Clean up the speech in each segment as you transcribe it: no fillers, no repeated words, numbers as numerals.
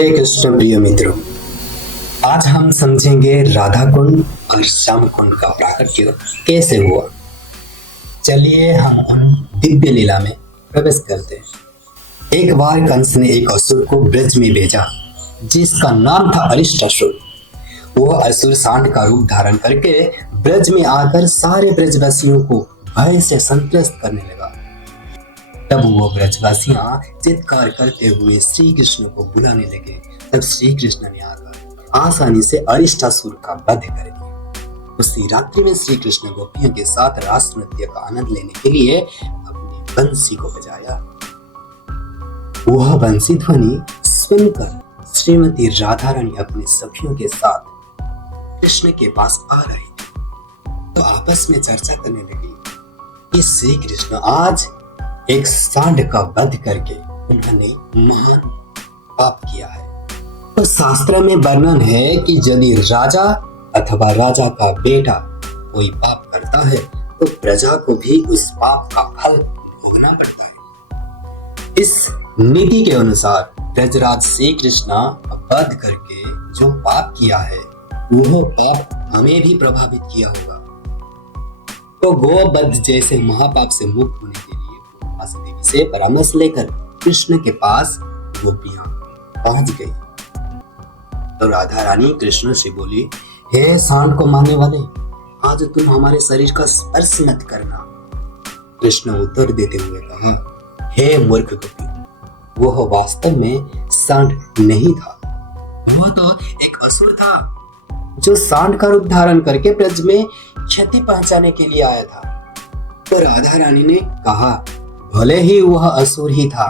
हरे कृष्ण प्रिय मित्रों, आज हम समझेंगे राधा कुंड और श्याम कुंड का प्राकट्य कैसे हुआ। चलिए हम उन दिव्य लीला में प्रवेश करते हैं। एक बार कंस ने एक असुर को ब्रज में भेजा जिसका नाम था अरिष्टासुर। वह असुर सांड का रूप धारण करके ब्रज में आकर सारे ब्रजवासियों को भय से संत्रस्त करने लगा। तब वो ब्रजवासियां चित्कार करते हुए श्री कृष्ण को बुलाने लगे। तब श्री कृष्ण ने आकर आसानी से अरिष्टासुर का वध कर दिया। उसी रात्रि में श्री कृष्ण गोपियों के साथ रास नृत्य का आनंद लेने के लिए अपनी बंसी को बजाया। वह बंसी ध्वनि सुनकर श्रीमती राधा रानी अपने सखियों के साथ कृष्ण के पास आ रही थी, तो आपस में चर्चा करने लगी कि श्री कृष्ण आज एक सांड का वध करके उन्होंने महान पाप किया है। तो शास्त्र में वर्णन है कि यदि राजा अथवा राजा का बेटा कोई पाप करता है तो प्रजा को भी उस पाप का फल भोगना पड़ता है। इस नीति के अनुसार ब्रजराज श्री कृष्ण वध करके जो पाप किया है वह पाप हमें भी प्रभावित किया होगा। तो गोवध जैसे महापाप से मुक्त होने के लिए देवी से परामर्श लेकर कृष्ण के पास गोपियां पहुंच गई। तो राधा रानी कृष्ण से बोली, हे सांड को मारने वाले, आज तुम हमारे शरीर का स्पर्श मत करना। कृष्ण उत्तर देते हुए कहा, हे मूर्ख गोपी, वह वास्तव में सांड नहीं था, वह तो एक असुर था जो सांड का रूप धारण करके ब्रज में क्षति पहुंचाने के लिए आया था। तो राधा रानी ने कहा, भले ही वह असुर ही था,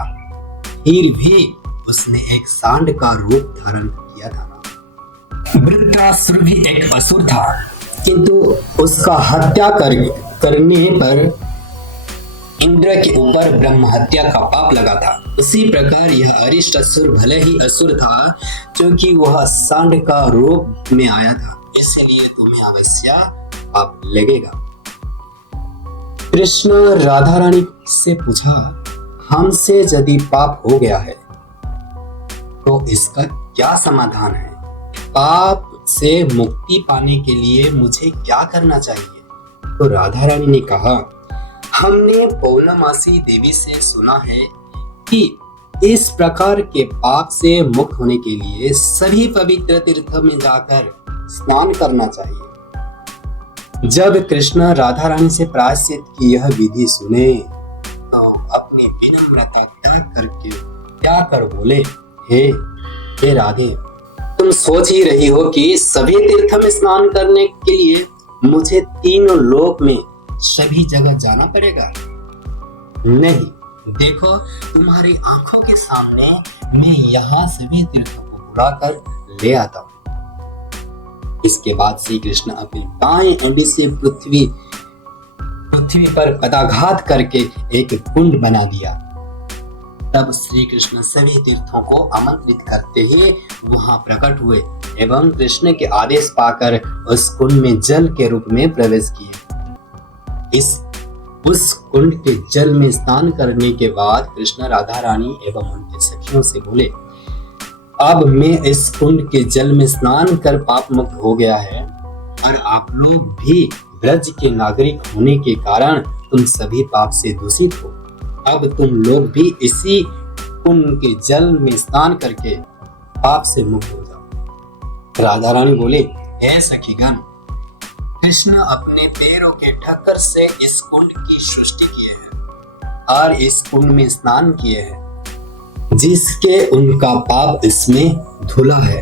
फिर भी उसने एक सांड का रूप धारण किया था ना। वृत्रासुर भी एक असुर था, किंतु उसका हत्या करने पर इंद्र के ऊपर ब्रह्म हत्या का पाप लगा था। उसी प्रकार यह अरिष्टासुर भले ही असुर था, क्योंकि वह सांड का रूप में आया था, इसलिए तुम्हें अवश्य पाप लगेगा। कृष्ण राधा रानी से पूछा, हमसे यदि पाप हो गया है तो इसका क्या समाधान है? पाप से मुक्ति पाने के लिए मुझे क्या करना चाहिए? तो राधा रानी ने कहा, हमने पौर्णमासी देवी से सुना है कि इस प्रकार के पाप से मुक्त होने के लिए सभी पवित्र तीर्थ में जाकर स्नान करना चाहिए। जब कृष्ण राधा रानी से प्रायश्चित की यह विधि सुने तो अपनी विनम्रता त्याग कर बोले, हे राधे, तुम सोच ही रही हो कि सभी तीर्थ में स्नान करने के लिए मुझे तीनों लोक में सभी जगह जाना पड़ेगा? नहीं, देखो तुम्हारी आंखों के सामने मैं यहाँ सभी तीर्थों को बुलाकर ले आता हूँ। इसके बाद श्री कृष्ण अपनी बाएं अंडी से पृथ्वी पर पदाघात करके एक कुंड बना दिया। तब श्री कृष्ण सभी तीर्थों को आमंत्रित करते हुए वहां प्रकट हुए एवं कृष्ण के आदेश पाकर उस कुंड में जल के रूप में प्रवेश किए। उस कुंड के जल में स्नान करने के बाद कृष्ण राधा रानी एवं उनके सखियों से बोले, अब मैं इस कुंड के जल में स्नान कर पाप मुक्त हो गया है और आप लोग भी ब्रज के नागरिक होने के कारण तुम सभी पाप से दूषित हो। अब तुम लोग भी इसी कुंड के जल में स्नान करके पाप से मुक्त हो जाओ। राधा रानी बोले, हे सखीगण, कृष्ण अपने पैरों के ठक्कर से इस कुंड की सृष्टि किए हैं और इस कुंड में स्नान किए हैं, जिसके उनका पाप इसमें धुला है।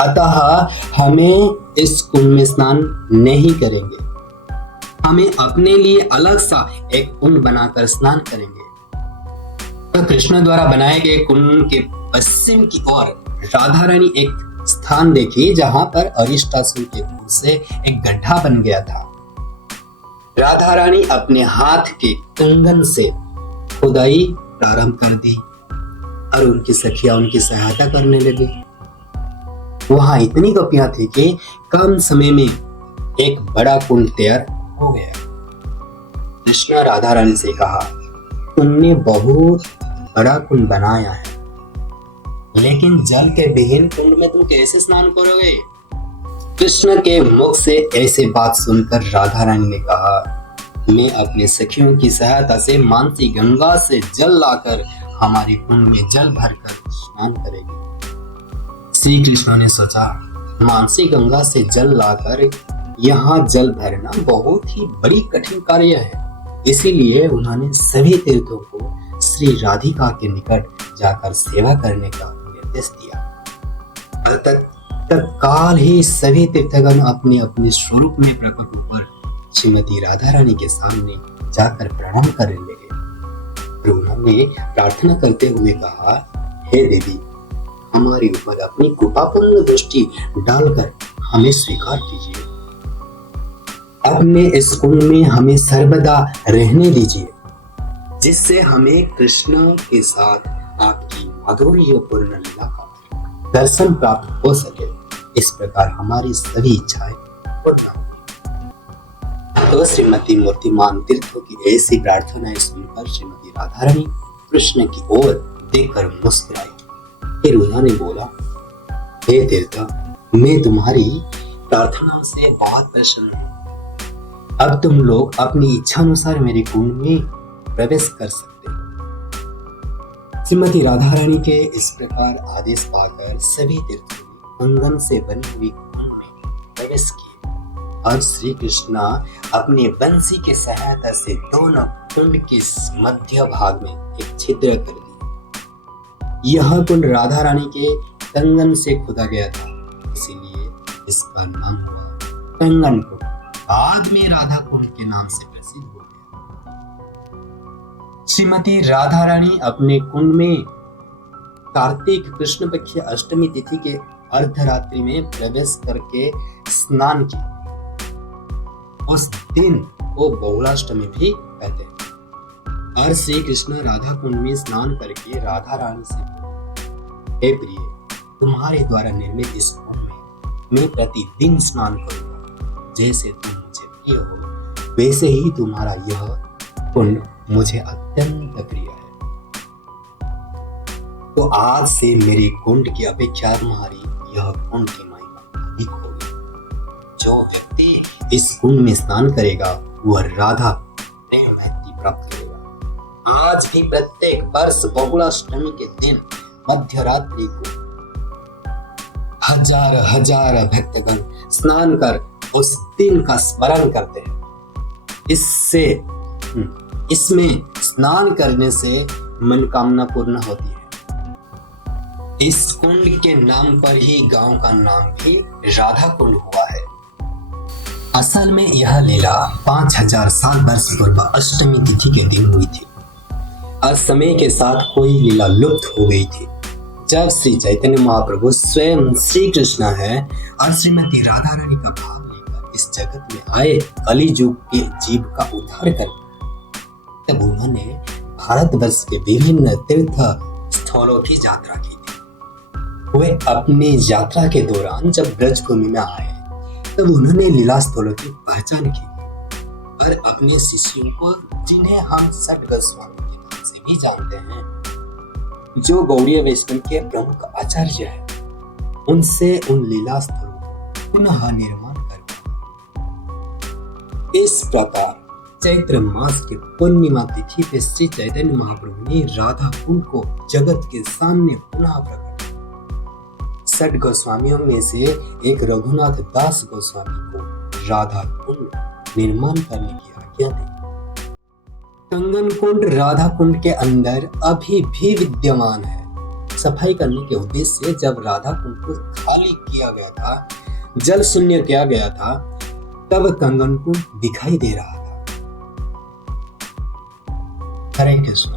अतः हमें इस कुंड में स्नान नहीं करेंगे, हमें अपने लिए अलग सा एक कुंड बनाकर स्नान करेंगे। तो कृष्ण द्वारा बनाए गए कुंड के पश्चिम की ओर राधा रानी एक स्थान देखी जहां पर अरिष्टासुर के दूर से एक गड्ढा बन गया था। राधा रानी अपने हाथ के कंगन से खुदाई प्रारंभ कर दी और उनकी सखियां उनकी सहायता करने लगी। वहां इतनी गोपियां थी कि कम समय में एक बड़ा कुंड तैयार हो गया। कृष्ण राधा रानी से कहा, तुमने बहुत बड़ा कुंड बनाया है, लेकिन जल के विहीन कुंड में तुम कैसे स्नान करोगे? कृष्ण के मुख से ऐसे बात सुनकर राधा रानी ने कहा, मैं अपने सखियों की सहायता से मानसी गंगा से जल लाकर हमारे कुंड में जल भरकर स्नान करेगी। श्री कृष्ण ने सोचा, मानसी गंगा से जल लाकर यहाँ जल भरना बहुत ही बड़ी कठिन कार्य है। इसीलिए उन्होंने सभी तीर्थों को श्री राधिका के निकट जाकर सेवा करने का निर्देश दिया। तत्काल ही सभी तीर्थगण अपने अपने स्वरूप में प्रकट होकर श्रीमती राधा रानी के सामने जाकर प्रणाम करने लगे। उन्होंने प्रार्थना करते हुए कहा, हे देवी, हमारे ऊपर अपनी कृपापूर्ण दृष्टि डालकर हमें स्वीकार कीजिए। अपने इस कुंड में हमें सर्वदा रहने दीजिए, जिससे हमें कृष्ण के साथ आपकी माधुर्यपूर्ण लीला का दर्शन प्राप्त हो सके। इस प्रकार हमारी सभी इच्छाएं पूर्ण हो। तो श्रीमती मूर्तिमान तीर्थों की ऐसी प्रार्थनाएं सुनकर श्रीमती राधा रानी कृष्ण की ओर देखकर मुस्कुराई। फिर उन्होंने बोला, हे तीर्थ, मैं तुम्हारी प्रार्थना से बहुत प्रसन्न हूँ। अब तुम लोग अपनी इच्छा अनुसार मेरे कुंड में प्रवेश कर सकते हो। श्रीमती राधा रानी के इस प्रकार आदेश पाकर सभी तीर्थों ने कंगन से बनी हुई कुंड में प्रवेश किए और श्री कृष्ण अपने बंसी की सहायता से दोनों कुंड के मध्य भाग में एक छिद्र कर दिया। यह कुंड राधा रानी के कंगन से खोदा गया था, इसीलिए इसका नाम हुआ कंगन कुंड। बाद में राधा कुंड के नाम से प्रसिद्ध हो गया। श्रीमती राधा रानी अपने कुंड में कार्तिक कृष्ण पक्ष अष्टमी तिथि के अर्धरात्रि में प्रवेश करके स्नान किया। उस दिन को बहुलाष्टमी भी कहते हैं। और श्री कृष्ण राधा कुंड में स्नान करके राधा रानी से, हे प्रिय, तुम्हारे द्वारा निर्मित इस कुंड में मैं प्रतिदिन स्नान करूंगा। जैसे तुम मुझे प्रिय हो, वैसे ही तुम्हारा यह कुंड मुझे अत्यंत प्रिय है। तो आज से मेरे कुंड की अपेक्षा तुम्हारी यह कुंड की महिमा अधिक होगी। जो व्यक्ति इस कुंड में स्नान करेगा वह राधा प्रेम महती प्राप्त करेगा। आज भी प्रत्येक वर्ष बहुलाष्टमी के दिन मध्यरात्रि को हजार हजार भक्तगण स्नान कर उस दिन का स्मरण करते हैं। इसमें स्नान करने से मनोकामना पूर्ण होती है। इस कुंड के नाम पर ही गांव का नाम भी राधा कुंड हुआ है। असल में यह लीला 5000 साल वर्ष पूर्व अष्टमी तिथि के दिन हुई थी और समय के साथ कोई लीला लुप्त हो गई थी। जब श्री चैतन्य महाप्रभु स्वयं श्री कृष्ण है और श्रीमती राधा रानी का भाव लेकर इस जगत में आए कली युग के जीव का उद्धार कर, तब उन्होंने भारतवर्ष के विभिन्न तीर्थ स्थलों की यात्रा की थी। वे अपनी यात्रा के दौरान जब ब्रजभूमि में आए तब उन्होंने लीला स्थलों की पहचान की और अपने शिष्यों को, जिन्हें हम सठ गोस्वामी के नाम से भी जानते हैं, जो गौड़ीय वैष्णव के प्रमुख आचार्य है, उनसे उन लीला स्थलों को पुनः निर्माण करवाया। इस प्रकार चैत्र मास के पूर्णिमा तिथि पे श्री चैतन्य महाप्रभु ने राधा कुंड को जगत के सामने पुनः प्रकट किया। 60 गोस्वामियों में से एक रघुनाथ दास गोस्वामी को राधा कुंड निर्माण करने की आज्ञा दी। कंगन कुंड राधा कुंड के अंदर अभी भी विद्यमान है। सफाई करने के उद्देश्य से जब राधा कुंड को खाली किया गया था, जल शून्य किया गया था, तब कंगन कुंड दिखाई दे रहा था। हरे कृष्ण।